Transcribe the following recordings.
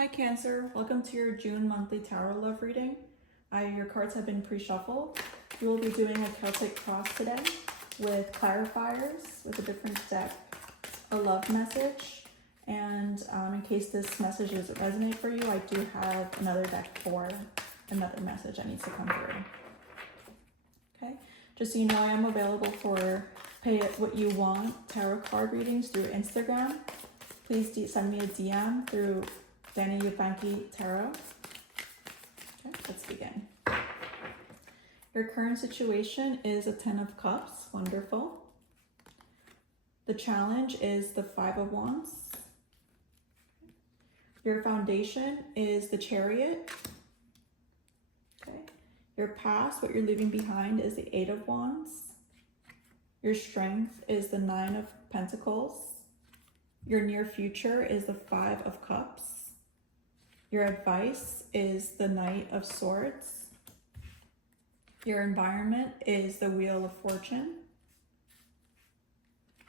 Hi Cancer, welcome to your June monthly tarot love reading. Your cards have been pre-shuffled. We will be doing a Celtic cross today with clarifiers with a different deck, a love message, and in case this message doesn't resonate for you, I do have another deck for another message that needs to come through. Okay, just so you know, I am available for pay it what you want tarot card readings through Instagram. Please send me a DM through Dani Yupanqui Tarot. Okay, let's begin. Your current situation is a 10 of Cups. Wonderful. The challenge is the 5 of Wands. Your foundation is the Chariot. Okay. Your past, what you're leaving behind, is the 8 of Wands. Your strength is the 9 of Pentacles. Your near future is the 5 of Cups. Your advice is the Knight of Swords. Your environment is the Wheel of Fortune.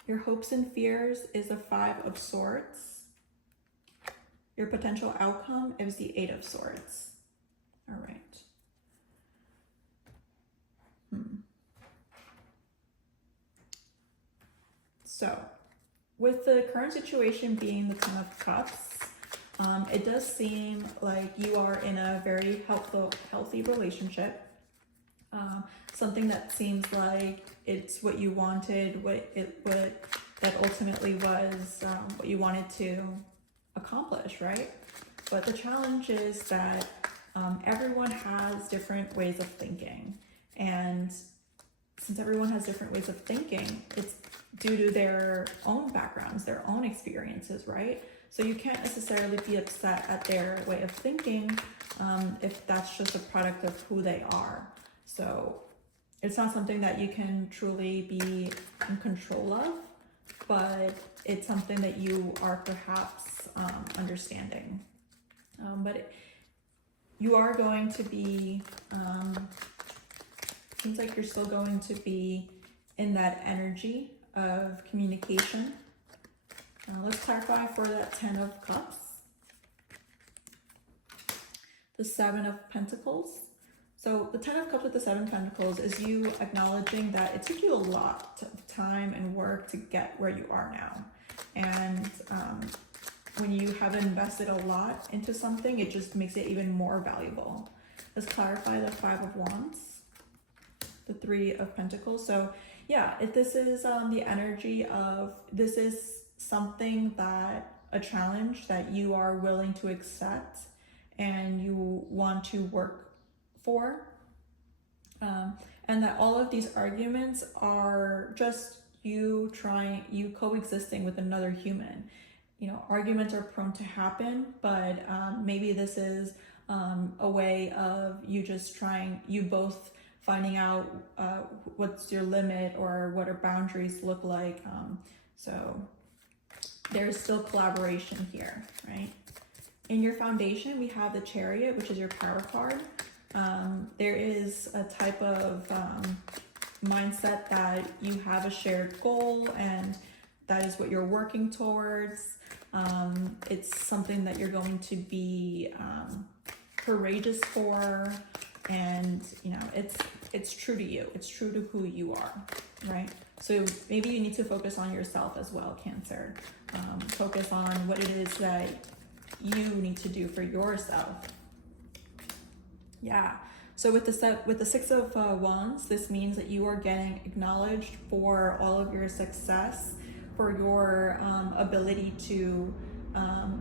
Your hopes and fears is the 5 of Swords. Your potential outcome is the 8 of Swords. All right. So, with the current situation being the 10 of Cups, it does seem like you are in a very healthy relationship. Something that seems like it's what you wanted, what that ultimately was what you wanted to accomplish, right? But the challenge is that everyone has different ways of thinking, and since everyone has different ways of thinking, it's due to their own backgrounds, their own experiences, right? So you can't necessarily be upset at their way of thinking if that's just a product of who they are. So it's not something that you can truly be in control of, but it's something that you are perhaps understanding. But you are going to be, seems like you're still going to be in that energy of communication. Let's clarify for that 10 of Cups. The 7 of Pentacles. So the 10 of Cups with the 7 of Pentacles is you acknowledging that it took you a lot of time and work to get where you are now. And when you have invested a lot into something, it just makes it even more valuable. Let's clarify the 5 of Wands, the 3 of Pentacles. So yeah, if this is the energy of, this is something that, a challenge that you are willing to accept and you want to work for, and that all of these arguments are just you coexisting with another human. You know, arguments are prone to happen, but maybe this is a way of you both finding out what's your limit or what our boundaries look like. So there's still collaboration here, right? In your foundation, we have the Chariot, which is your power card. There is a type of mindset that you have a shared goal and that is what you're working towards. It's something that you're going to be courageous for, and you know, it's true to you. It's true to who you are, right? So maybe you need to focus on yourself as well, Cancer. Focus on what it is that you need to do for yourself. Yeah. So with the 6 of Wands, this means that you are getting acknowledged for all of your success, for your ability to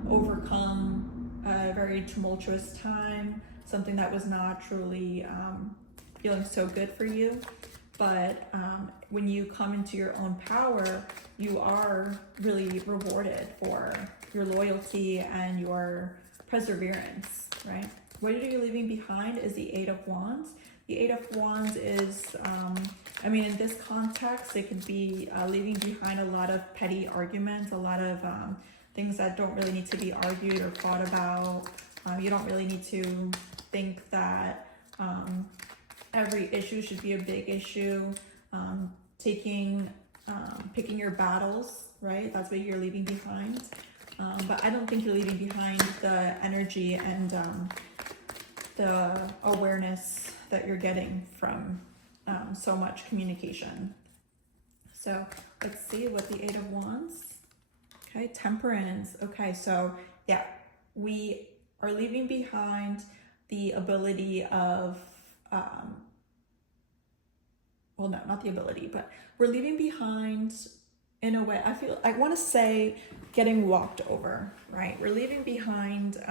overcome a very tumultuous time, something that was not truly feeling so good for you. But when you come into your own power, you are really rewarded for your loyalty and your perseverance, right? What are you leaving behind is the 8 of Wands. The 8 of Wands is, I mean, in this context, it could be leaving behind a lot of petty arguments, a lot of things that don't really need to be argued or fought about. You don't really need to think that every issue should be a big issue. Picking your battles, right? That's what you're leaving behind. But I don't think you're leaving behind the energy and the awareness that you're getting from so much communication. So let's see what the Eight of Wands. Okay, Temperance. Okay, so yeah, we are leaving behind the ability of, well, no, not the ability, but we're leaving behind, in a way, I want to say getting walked over, right? We're leaving behind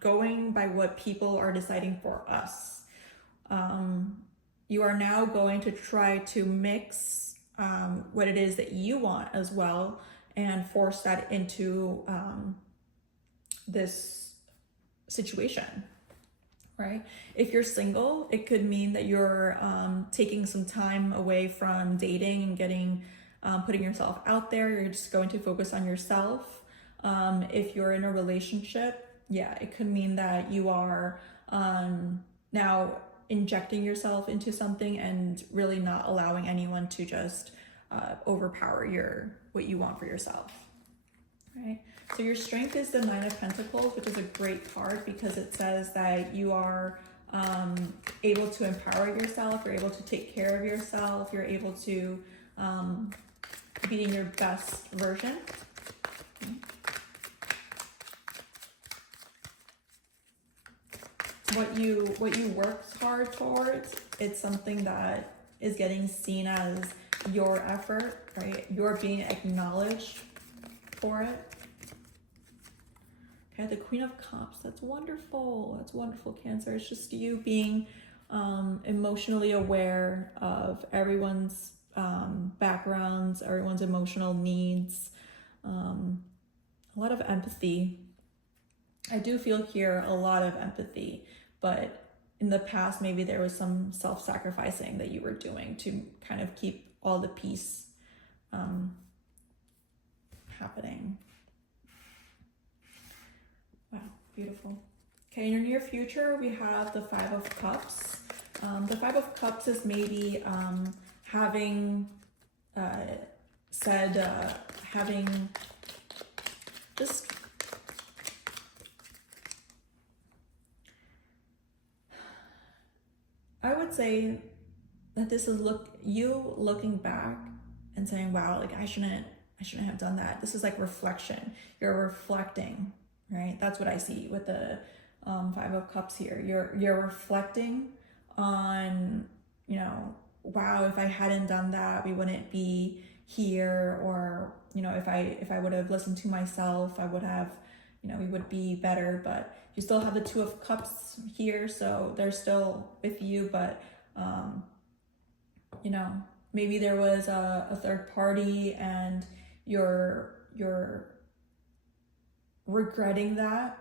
going by what people are deciding for us. You are now going to try to mix what it is that you want as well and force that into this situation, right? If you're single, it could mean that you're taking some time away from dating and getting putting yourself out there. You're just going to focus on yourself. If you're in a relationship, yeah, it could mean that you are now injecting yourself into something and really not allowing anyone to just overpower what you want for yourself, right? So your strength is the Nine of Pentacles, which is a great card because it says that you are able to empower yourself, you're able to take care of yourself, you're able to be in your best version. Okay. What you work hard towards, it's something that is getting seen as your effort, right? You're being acknowledged for it. Okay, the Queen of Cups, that's wonderful. That's wonderful, Cancer. It's just you being emotionally aware of everyone's backgrounds, everyone's emotional needs, a lot of empathy. I do feel here a lot of empathy, but in the past, maybe there was some self-sacrificing that you were doing to kind of keep all the peace happening. Wow, beautiful. Okay, in your near future, we have the Five of Cups. The Five of Cups is maybe having just I would say that this is you looking back and saying, wow, like I shouldn't have done that. This is like reflection. You're reflecting, right? That's what I see with the Five of Cups here. You're reflecting on, wow, if I hadn't done that, we wouldn't be here, or if I would have listened to myself, I would have, we would be better. But you still have the Two of Cups here, so they're still with you, but maybe there was a third party and you're regretting that,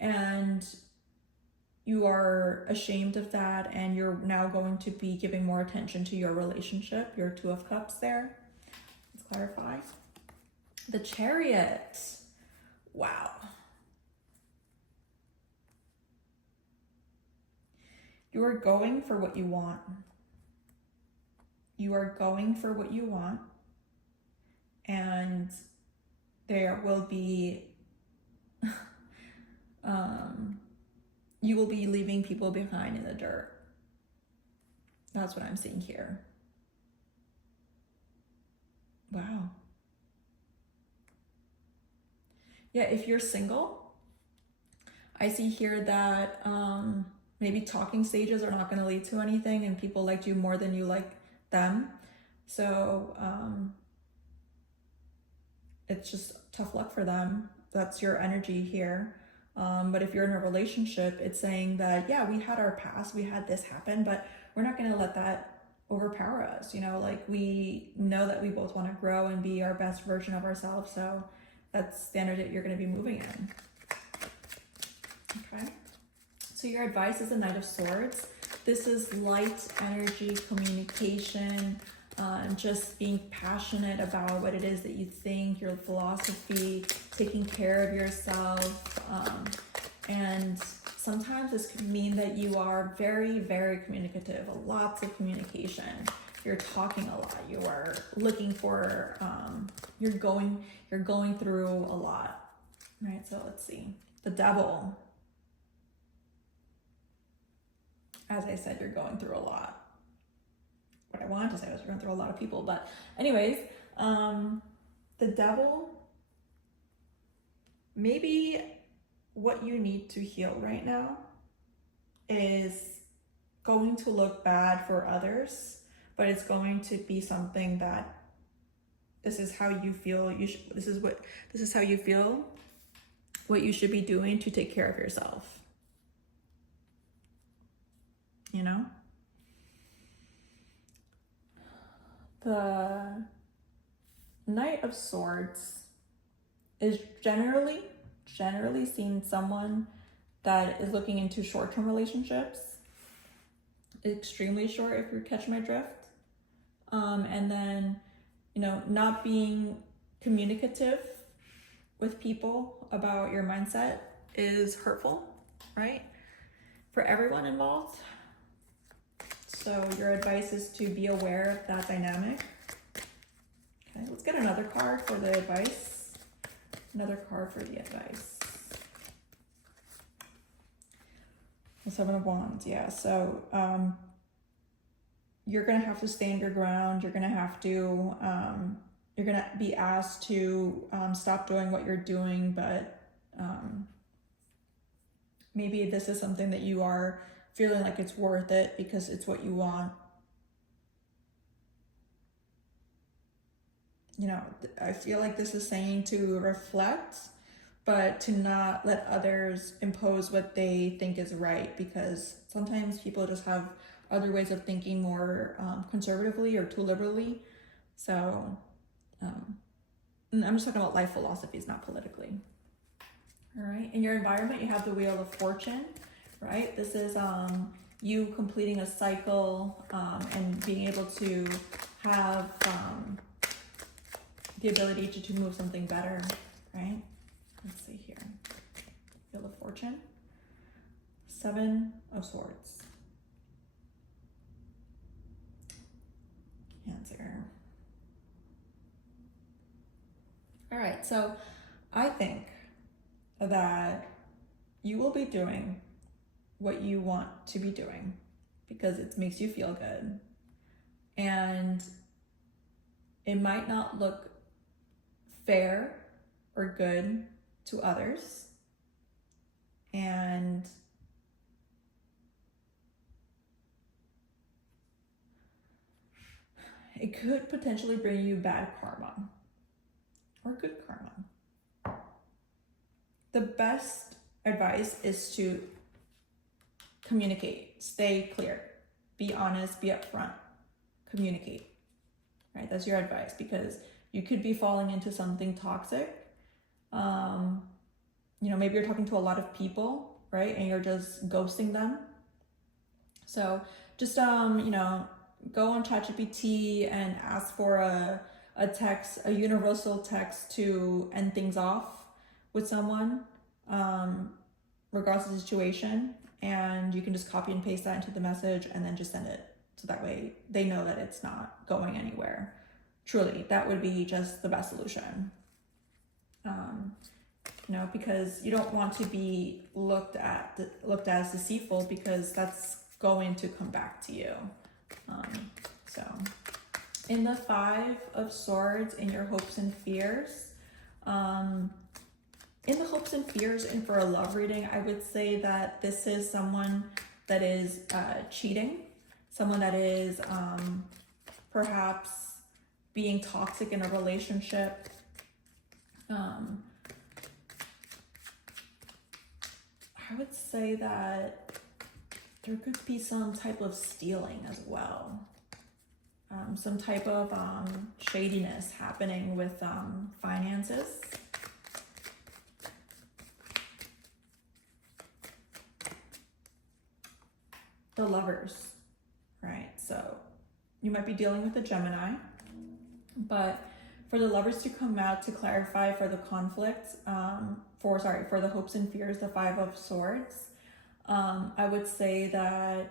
and you are ashamed of that, and you're now going to be giving more attention to your relationship, your Two of Cups there. Let's clarify. The Chariot. Wow. You are going for what you want. You are going for what you want, and there will be you will be leaving people behind in the dirt. That's what I'm seeing here. Wow. Yeah, if you're single, I see here that maybe talking stages are not going to lead to anything, and people liked you more than you like them. So it's just tough luck for them. That's your energy here. But if you're in a relationship, it's saying that, yeah, we had our past, we had this happen, but we're not going to let that overpower us. Like we know that we both want to grow and be our best version of ourselves. So that's the energy that you're going to be moving in. Okay. So your advice is the Knight of Swords. This is light energy, communication, just being passionate about what it is that you think, your philosophy, taking care of yourself. And sometimes this could mean that you are very, very communicative, lots of communication. You're talking a lot. You are looking for, you're going through a lot. right? So let's see. The Devil. As I said, you're going through a lot. What I wanted to say was you're going through a lot of people, but anyways, the Devil, maybe what you need to heal right now is going to look bad for others, but it's going to be something that this is how you feel. This is how you feel. What you should be doing to take care of yourself. You know? The Knight of Swords is generally seen someone that is looking into short-term relationships, extremely short if you catch my drift, and then, you know, not being communicative with people about your mindset is hurtful, right? For everyone involved. So your advice is to be aware of that dynamic. Okay, let's get another card for the advice. Another card for the advice. The Seven of Wands, yeah. So you're gonna have to stand your ground. You're gonna have to, you're gonna be asked to stop doing what you're doing, but maybe this is something that you are feeling like it's worth it because it's what you want. You know, I feel like this is saying to reflect, but to not let others impose what they think is right, because sometimes people just have other ways of thinking more conservatively or too liberally. So and I'm just talking about life philosophies, not politically. All right, in your environment, you have the Wheel of Fortune, right? This is you completing a cycle and being able to have the ability to move something better, right? Let's see here. Wheel of Fortune. Seven of Swords. Cancer. All right, so I think that you will be doing what you want to be doing because it makes you feel good. And it might not look fair or good to others. And it could potentially bring you bad karma or good karma. The best advice is to communicate, stay clear, be honest, be upfront, communicate, right? That's your advice, because you could be falling into something toxic. You know, maybe you're talking to a lot of people, right? And you're just ghosting them. So just, you know, go on ChatGPT and ask for a text, a universal text to end things off with someone, regardless of the situation. And you can just copy and paste that into the message and then just send it. So that way they know that it's not going anywhere. Truly, that would be just the best solution. You know, because you don't want to be looked at as deceitful, because that's going to come back to you. So in the Five of Swords, in your hopes and fears, in the hopes and fears and for a love reading, I would say that this is someone that is cheating, someone that is perhaps being toxic in a relationship. I would say that there could be some type of stealing as well. Some type of shadiness happening with finances. The Lovers, right? So you might be dealing with a Gemini, but for the Lovers to come out to clarify for the conflict, for the hopes and fears, the Five of Swords, I would say that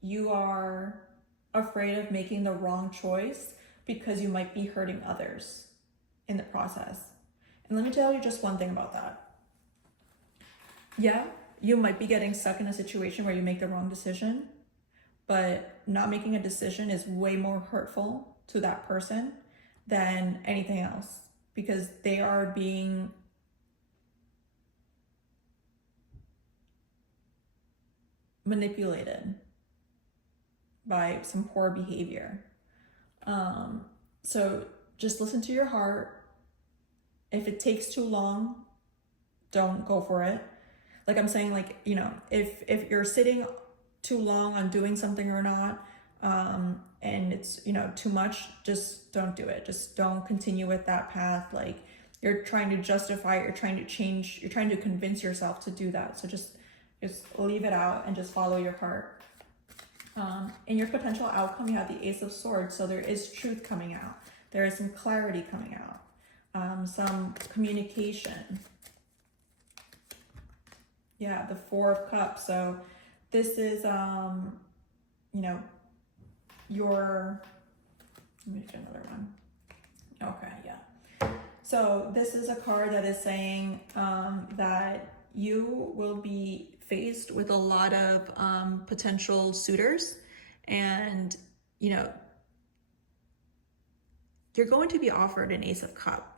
you are afraid of making the wrong choice because you might be hurting others in the process. And let me tell you just one thing about that. Yeah, you might be getting stuck in a situation where you make the wrong decision, but not making a decision is way more hurtful to that person than anything else, because they are being manipulated by some poor behavior. So just listen to your heart. If it takes too long, don't go for it. Like I'm saying, like, you know, if you're sitting too long on doing something or not, and it's, you know, too much, just don't do it. Just don't continue with that path. Like, you're trying to justify it, you're trying to change, you're trying to convince yourself to do that. So just leave it out and just follow your heart. In your potential outcome, you have the Ace of Swords. So there is truth coming out. There is some clarity coming out. Some communication. Yeah, the Four of Cups. So this is, you know, let me get another one. Okay, yeah. So this is a card that is saying that you will be faced with a lot of potential suitors, and, you know, you're going to be offered an Ace of Cups,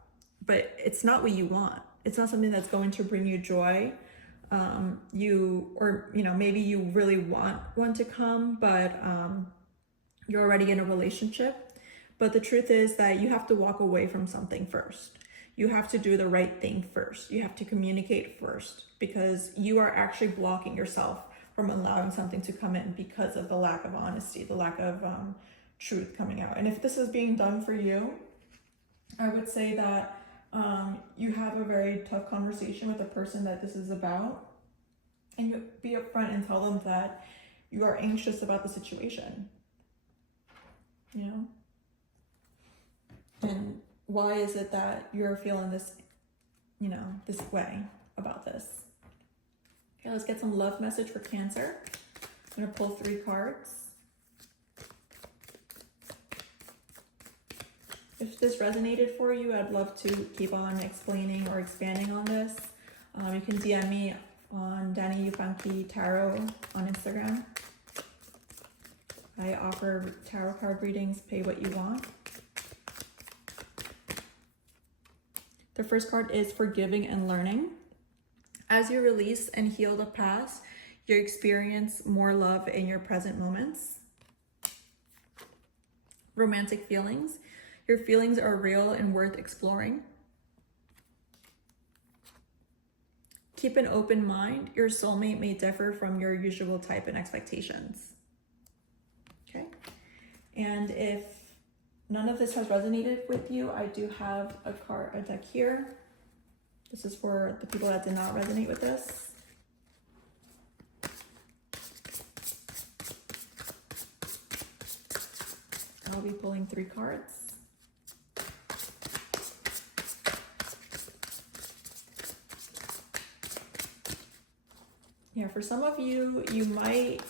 but it's not what you want. It's not something that's going to bring you joy. Maybe you really want one to come, but you're already in a relationship. But the truth is that you have to walk away from something first. You have to do the right thing first. You have to communicate first, because you are actually blocking yourself from allowing something to come in because of the lack of honesty, the lack of truth coming out. And if this is being done for you, I would say that you have a very tough conversation with the person that this is about, and you be upfront and tell them that you are anxious about the situation, you know? And why is it that you're feeling this, you know, this way about this? Okay, let's get some love message for Cancer. I'm gonna pull 3 cards. If this resonated for you, I'd love to keep on explaining or expanding on this. You can DM me on Dani Yupanqui Tarot on Instagram. I offer tarot card readings, pay what you want. The first card is forgiving and learning. As you release and heal the past, you experience more love in your present moments. Romantic feelings. Your feelings are real and worth exploring. Keep an open mind. Your soulmate may differ from your usual type and expectations. Okay. And if none of this has resonated with you, I do have a deck here. This is for the people that did not resonate with this. I'll be pulling 3 cards. Yeah, for some of you, you might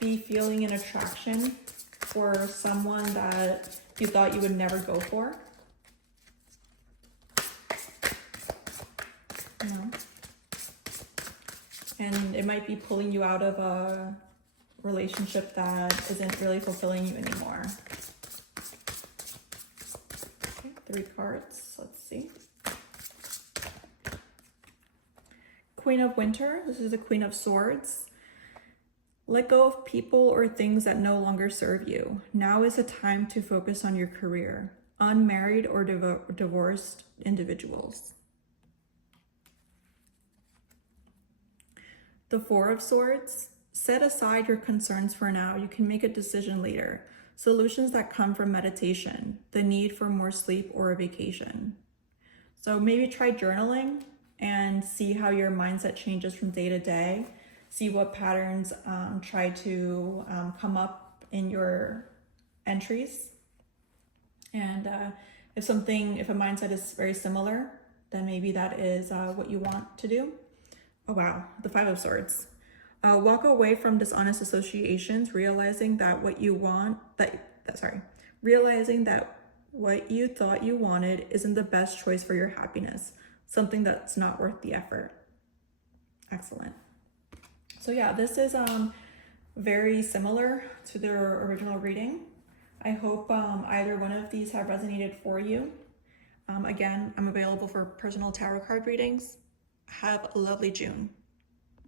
be feeling an attraction for someone that you thought you would never go for. You know? And it might be pulling you out of a relationship that isn't really fulfilling you anymore. Okay, 3 cards. Let's see. Queen of Winter. This is the Queen of Swords. Let go of people or things that no longer serve you. Now is the time to focus on your career. Unmarried or divorced individuals. The Four of Swords. Set aside your concerns for now. You can make a decision later. Solutions that come from meditation. The need for more sleep or a vacation. So maybe try journaling and see how your mindset changes from day to day. See what patterns try to come up in your entries. And if a mindset is very similar, then maybe that is what you want to do. Oh wow, the Five of Swords. Walk away from dishonest associations, realizing that what you thought you wanted isn't the best choice for your happiness. Something that's not worth the effort. excellent. So yeah, this is very similar to their original reading. I hope either one of these have resonated for you. Again, I'm available for personal tarot card readings. Have a lovely June.